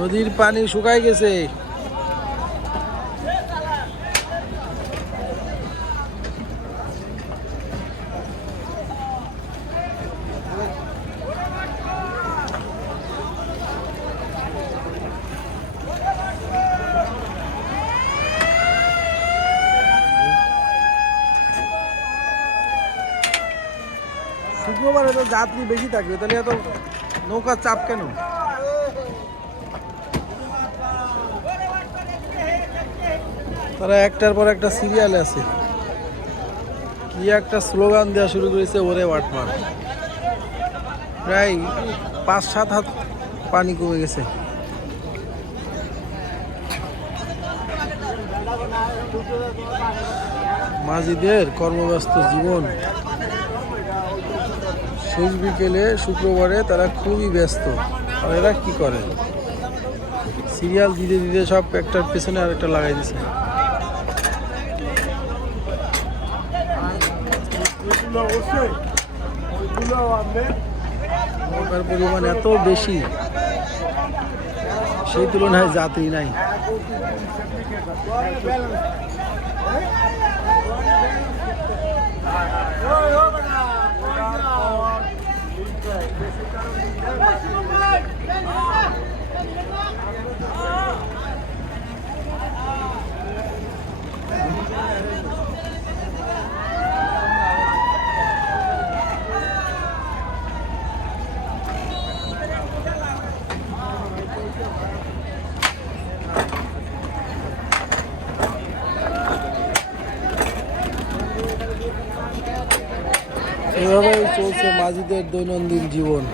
নদীর পানি শুকায় গেছে। শুক্রবারে তো যাত্রী বেশি থাকবে, তাহলে এত নৌকার চাপ কেন? তারা একটার পর একটা সিরিয়ালে আছে, কি একটা স্লোগান দেওয়া শুরু করেছে, ওরে ওয়াটমার। প্রায় 5-7 হাত পানি কমে গেছে। মাঝিদের কর্মব্যস্ত জীবন, শেষ বিকেলে শুক্রবারে তারা খুবই ব্যস্ত। আর এরা কি করে, সিরিয়াল দিতে দিতে সব একটার পেছনে আরেকটা লাগাই দিছে। নৌকার পরিমাণ এত বেশি, সেই তুলনায় যাত্রী নাই। এভাবেই চলছে মাঝিদের দৈনন্দিন জীবন।